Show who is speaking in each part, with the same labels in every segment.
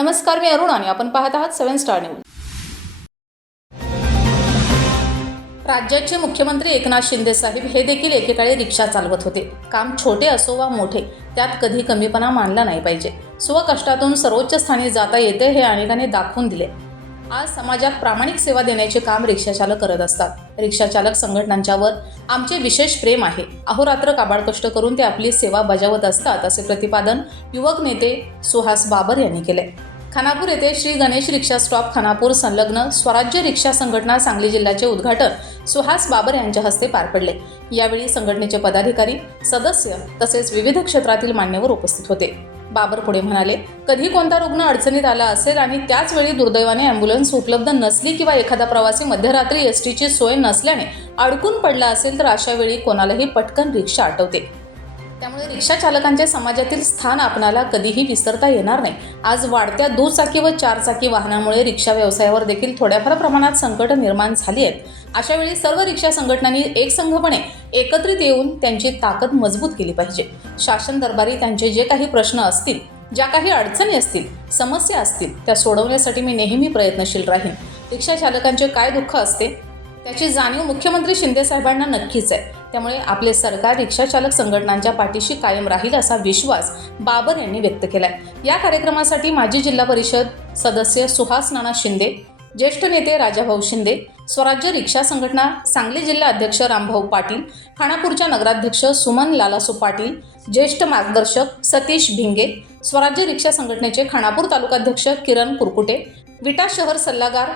Speaker 1: नमस्कार मी अरुण आणि आपण पाहत आहात सेव्हन स्टार न्यूज. राज्याचे मुख्यमंत्री एकनाथ शिंदे साहेब हे देखील एकेकाळी रिक्षा चालवत होते. काम छोटे असो वा मोठे त्यात कधी कमीपणा मानला नाही पाहिजे. स्वकष्टातून सर्वोच्च स्थानी जाता येते हे अनेकांनी दाखवून दिले. आज समाजात प्रामाणिक सेवा देण्याचे काम रिक्षाचालक करत असतात. रिक्षाचालक संघटनांच्यावर आमचे विशेष प्रेम आहे. अहोरात्र काबाड कष्ट करून ते आपली सेवा बजावत असतात असे प्रतिपादन युवक नेते सुहास बाबर यांनी केले. खानापूर येथे श्री गणेश रिक्षा स्टॉप खानापूर संलग्न स्वराज्य रिक्षा संघटना सांगली जिल्ह्याचे उद्घाटन सुहास बाबर यांच्या हस्ते पार पडले. यावेळी संघटनेचे पदाधिकारी सदस्य तसेच विविध क्षेत्रातील मान्यवर उपस्थित होते. बाबर पुढे म्हणाले कधी कोणता रुग्ण अडचणीत आला असेल आणि त्याच वेळी दुर्दैवाने अँब्युलन्स उपलब्ध नसली किंवा एखादा प्रवासी मध्यरात्री एस टीची सोय नसल्याने अडकून पडला असेल तर अशा वेळी कोणालाही पटकन रिक्षा आठवते. त्यामुळे रिक्षा चालकांच्या समाजातील स्थान आपणाला कधीही विसरता येणार नाही. आज वाढत्या दुचाकी व चारचाकी वाहनामुळे रिक्षा व्यवसायावर देखील थोड्याफार प्रमाणात संकट निर्माण झाली आहेत. अशा वेळी सर्व रिक्षा संघटनांनी एकसंघपणे एकत्रित येऊन त्यांची ताकद मजबूत केली पाहिजे. शासन दरबारी त्यांचे जे काही प्रश्न असतील ज्या काही अडचणी असतील समस्या असतील त्या सोडवण्यासाठी मी नेहमी प्रयत्नशील राहीन. रिक्षा चालकांचे काय दुःख असते? त्याची जाणीव मुख्यमंत्री शिंदे साहेबांना नक्कीच आहे. त्यामुळे आपले सरकार रिक्षाचालक संघटनांच्या पाठीशी कायम राहील असा विश्वास बाबर यांनी व्यक्त केलाय. या कार्यक्रमासाठी माजी जिल्हा परिषद सदस्य सुहास नाना शिंदे ज्येष्ठ नेते राजाभाऊ शिंदे स्वराज्य रिक्षा संघटना सांगली जिल्हा अध्यक्ष रामभाऊ पाटील खानापूरच्या नगराध्यक्ष सुमन लालासू पाटील ज्येष्ठ मार्गदर्शक सतीश भिंगे स्वराज्य रिक्षा संघटनेचे खानापूर तालुकाध्यक्ष किरण कुरकुटे विटा शहर सल्लागार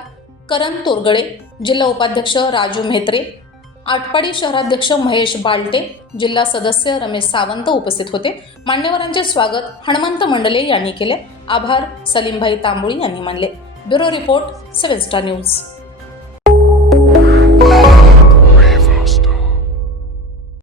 Speaker 1: करण तोरगडे जिल्हा उपाध्यक्ष राजू म्हेत्रे आटपाडी शहराध्यक्ष महेश बालटे जिल्हा सदस्य रमेश सावंत उपस्थित होते. मान्यवरांचे स्वागत हनुमंत मंडले यांनी केले. आभार सलीमभाई तांबुळी यांनी मानले. Bureau report seven star news.